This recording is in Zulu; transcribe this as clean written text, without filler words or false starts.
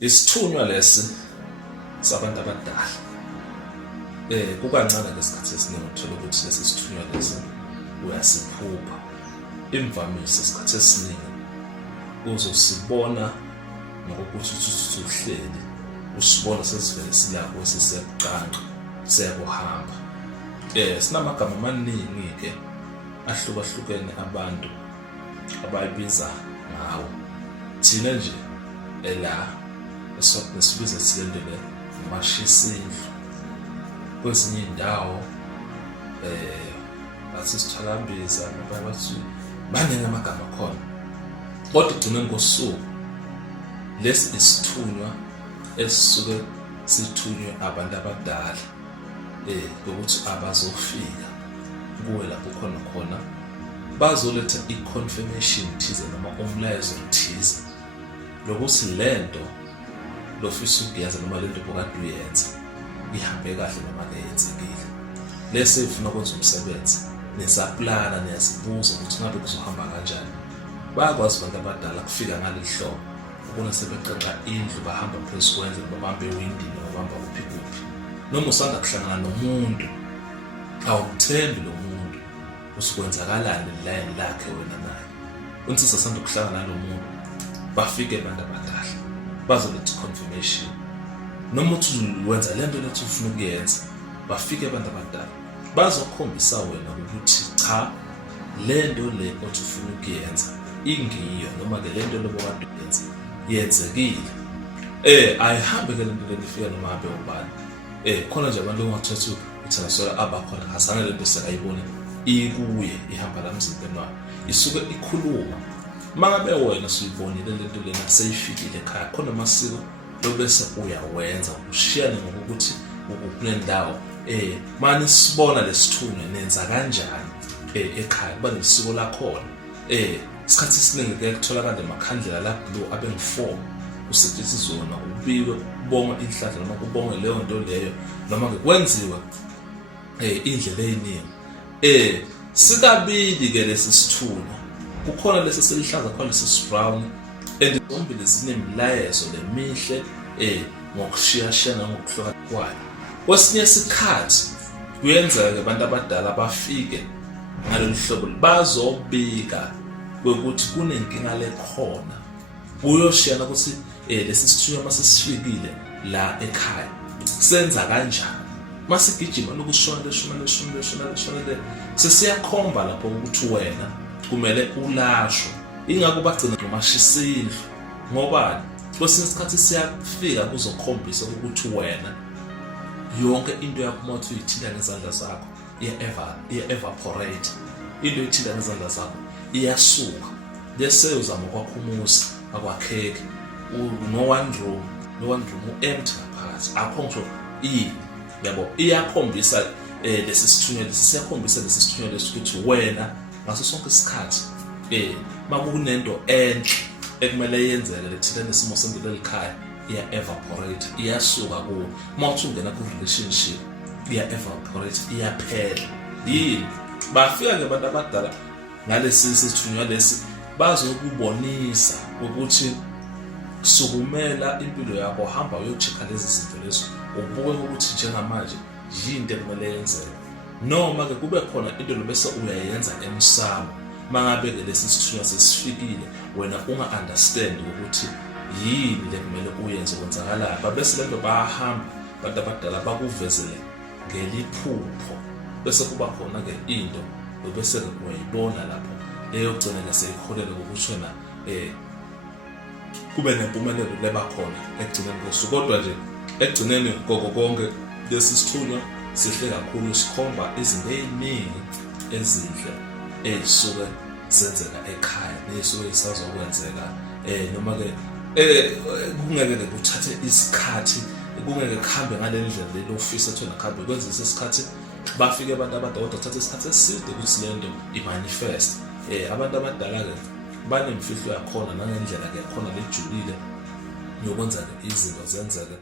Isithunywa lesi sabantu abadala. Kukancane ngesikhathi esiningi uthola ukuthi lesi sithunywa lesi uyasiphupha. Imvamisa isikhathi esiningi uzosibona ngokuthi usuhleli usibona sesivele silapho sesiyakuqanqa siyakuhamba. Sinamagama amaningi-ke ahlukahlukene abantu abayibiza ngawo. Thina nje la esibiza silendele amashisindlu. Kwezinye iy'ndawo bathi isithakambiza bathi baningi amagama akhona. Kodwa ekugcineni kosuku lesi isithunywa esisuke sithunywe abantu abadala ukuthi abazofika kuwe lapho khona bazoletha i-confirmation thize noma umlayezo thize lokuthi lento lofisa ukuyenza noma lento obukade uyenza ihambe kahle noma kuyenzekile. Lese ifuna ukwenza umsebenzi nisaplana niyazibuza ukuthi ngabe kuzohamba kanjani. Bayakwazi abantu abadala kufika ngaleli hlobo ubona sebeqeqa indlu bahamba phezu kwenze babambe ewindini babamba kuphi noma usanda kuhlangana nomuntu awuthembi lo muntu usukwenzakalani line lakhe wena naye. Unsisa sanda kuhlangana nalo muntu bafike abantu abadala bazoletha confirmation noma uthi wenza lento lethi ufuna ukuyenza bafike abantu abadala bazokhombisa wena ukuthi cha lento le othi ufuna ukuyenza ingiyo noma ke lento lobokade uyenza yenzekile. Ayihambe ke lento lefika noma abe ubani. Khona nje abantu ongathatha international abakhona asana lento sekayibona ikuye ihamba la emzimbeni wakho isuke ikhuluma. Mangabe wena suyibonile lento lena seyifikile ekhaya khona amasiko lobese uyawenza ushiyane ngokuthi ukule ndawo manje sibona lesithunywa nenza kanjani ekhaya kuba nesiko lakhona. Isikhathi esiningi ke kutholakala emakhandlela la blue abengu4 usetshenziswa zona ubikwe kubonga inhlanhla noma kubonga leyo nto leyo noma ngekwenziwa indlela eziningi. Sikabili ke lesi sithunywa kukhona lesi selihlaza khona lesi brown and zombili zinemlayezo lemihle ngokushiyashiyana ngokuhluka kwayo. Kwesinye isikhathi kuyenzeka abantu abadala bafike ngalolu hlobo bazobika ukuthi kunenkinga lekhona uyoshiyana ukuthi lesi sithunywa masesifikile la ekhaya senza kanjani. Masigijima lokushona le sesiyakhomba lapho ukuthi wena kumele ulashwe. Ingakho bagcina ngomashisindlu ngoba kwesinye isikhathi siyafika kuzokhombisa ukuthi wena yonke into yakho mawuthi uyithinta ngezandla zakho iya-evaporate. Into oyithinta ngezandla zakho iyasuka bese uzama ukwakhumusa akwakheke no one room empty ngaphakathi akho ngisho yabo iyakhombisa lesi sithunywa lesi siyakhombisa lesi sithunywa lesi ukuthi wena ngaso sonke isikhathi makunento enhle ekumele yenzeke lethina nesimo sendlela elikhaya iya-evaporate iyasuka kuwo. Mawuthi ungena ku-relationship iya-evaporate iyaphela. Yini bafika abantu abadala ngalesi sithunywa lesi bazokubonisa ukuthi sukumela impilo yakho hamba uyochecka lezi zinto lezi ubuke ukuthi njengamanje yinto ekumele yenzeke noma ke kube khona into lobese uyayenza emsamo. Mangabe ke lesi sithunywa sesifikile wena unga-understand ukuthi yini le kumele uyenze kwenzakalayo babese lento bahamba abantu abadala bakuvezele ngeliphupho bese kuba khona ke into bese ke uyayibona lapho eyogcina ke seyiholele ukuthi wena kube nempumelelo lebakhona ekugcineni kosuku. Kodwa nje ekugcineni konke lesi sithunywa sihle kakhulu sikhomba izinto eziningi ezinhle ezisuke zenzeka ekhaya nezisuke zisazokwenzeka noma ke kungeke kuthathe isikhathi kungeke kuhambe ngale ndlela le ofisa ethona kuhambe kwenza isikhathi bafike abantu abadala kuthatha isikhathi eside ukuthi lento imanifest. Abantu abadala ke banemfihlo yakhona nangendlela ke yakhona lejulile yokwenza izinto zenzeke